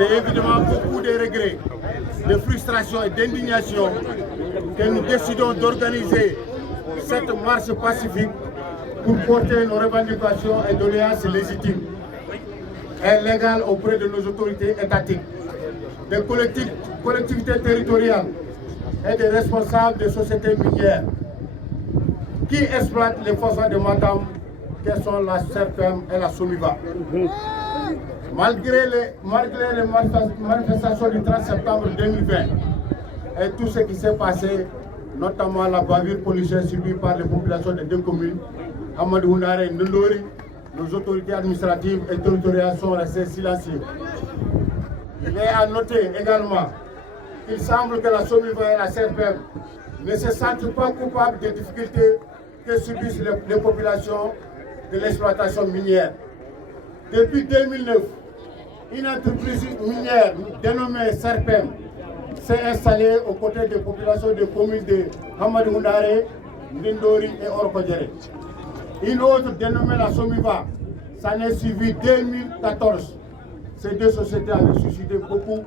C'est évidemment beaucoup de regrets, de frustration et d'indignation que nous décidons d'organiser cette marche pacifique pour porter nos revendications et doléances légitimes et légales auprès de nos autorités étatiques, des collectivités territoriales et des responsables des sociétés minières qui exploitent les phosphats de Matam, que sont la SERPEM et la SOMIVA. Malgré les manifestations du 30 septembre 2020 et tout ce qui s'est passé, notamment la bavure policière subie par les populations des deux communes, Amadou Houndare et Ndondori, nos autorités administratives et territoriales sont restées silencieuses. Il est à noter également qu'il semble que la SOMIVA et la SERPEM ne se sentent pas coupables des difficultés que subissent les populations de l'exploitation minière. Depuis 2009, une entreprise minière dénommée SERPEM s'est installée aux côtés des populations des communes de Amadou Houndare, Ndondori et Orkodjere. Une autre dénommée la SOMIVA s'en est suivie 2014. Ces deux sociétés avaient suscité beaucoup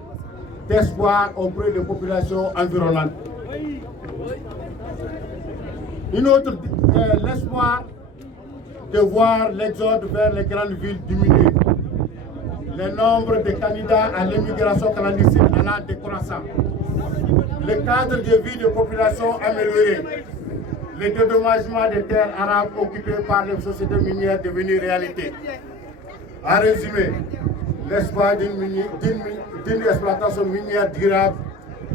d'espoir auprès des populations environnantes. Une autre, l'espoir de voir l'exode vers les grandes villes diminuer. Le nombre de candidats à l'immigration clandestine allant décroissant. Le cadre de vie des populations amélioré. Le dédommagement des terres arabes occupées par les sociétés minières devenu réalité. En résumé, l'espoir d'une exploitation minière durable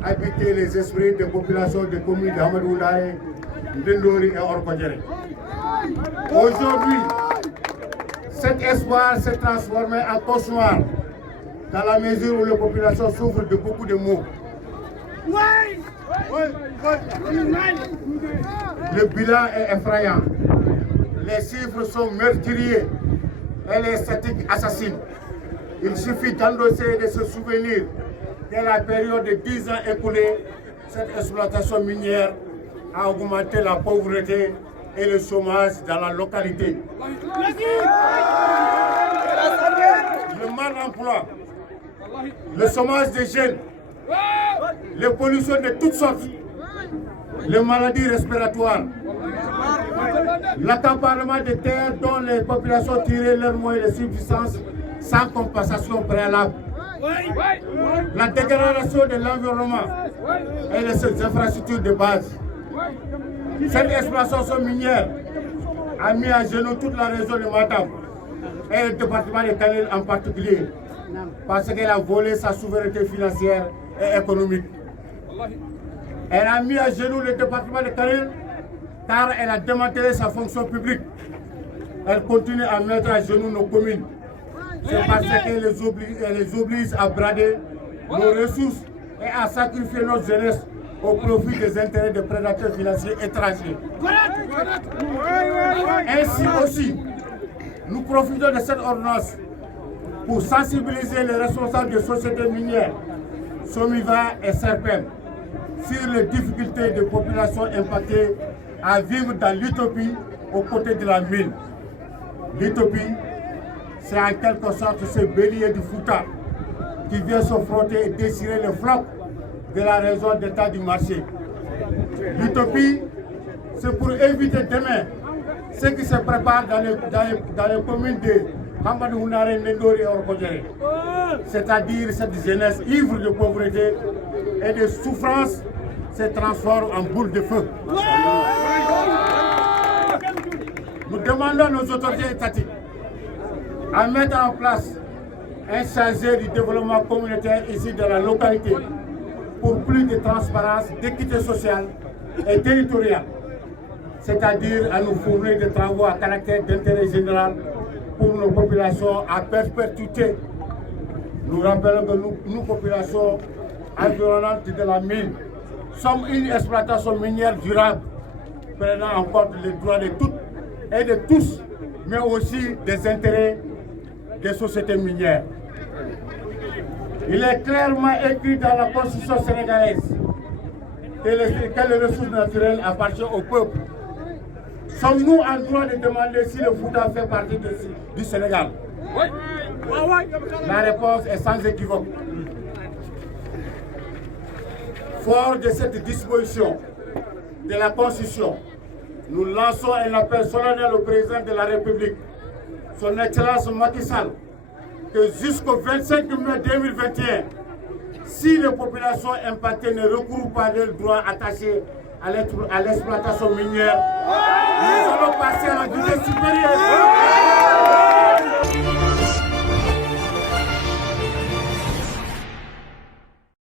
habiter les esprits des populations des communes de Amadou Houndare, Ndondori et Orkodjere. Aujourd'hui, cet espoir s'est transformé en cauchemar dans la mesure où les populations souffrent de beaucoup de maux. Le bilan est effrayant. Les chiffres sont meurtriers et les statistiques assassines. Il suffit d'endosser et de se souvenir que la période de 10 ans écoulée, cette exploitation minière a augmenté la pauvreté et le chômage dans la localité. Le mal-emploi, le chômage des jeunes, les pollutions de toutes sortes, les maladies respiratoires, l'accaparement des terres dont les populations tiraient leurs moyens de subsistance sans compensation préalable, la dégradation de l'environnement et les infrastructures de base. Cette exploitation minière a mis à genoux toute la région de Matam et le département de Kanel en particulier, parce qu'elle a volé sa souveraineté financière et économique. Elle a mis à genoux le département de Kanel car elle a démantelé sa fonction publique. Elle continue à mettre à genoux nos communes. C'est parce qu'elle les oblige à brader nos ressources et à sacrifier notre jeunesse au profit des intérêts des prédateurs financiers étrangers. Ainsi aussi, nous profitons de cette ordonnance pour sensibiliser les responsables des sociétés minières, SOMIVA et SERPEM, sur les difficultés des populations impactées à vivre dans l'utopie aux côtés de la mine. L'utopie, c'est en quelque sorte ce bélier du Fouta qui vient se frotter et déchirer les flocs de la raison d'état du marché. L'utopie, c'est pour éviter demain ce qui se prépare dans les communes de Amadou Houndare, Ndondori et Orkodjere. C'est-à-dire cette jeunesse ivre de pauvreté et de souffrance se transforme en boule de feu. Nous demandons aux autorités étatiques à mettre en place un chargé du développement communautaire ici de la localité pour plus de transparence, d'équité sociale et territoriale, c'est-à-dire à nous fournir des travaux à caractère d'intérêt général pour nos populations à perpétuité. Nous rappelons que nous populations environnantes de la mine, sommes une exploitation minière durable, prenant en compte les droits de toutes et de tous, mais aussi des intérêts des sociétés minières. Il est clairement écrit dans la Constitution sénégalaise que les ressources naturelles appartiennent au peuple. Sommes-nous en droit de demander si le Fouta fait partie du Sénégal? La réponse est sans équivoque. Fort de cette disposition de la Constitution, nous lançons un appel solennel au président de la République, son Excellence Macky Sall, que jusqu'au 25 mai 2021, si les populations impactées ne recourent pas leurs droits attachés à l'exploitation minière, nous allons passer à la vitesse supérieure.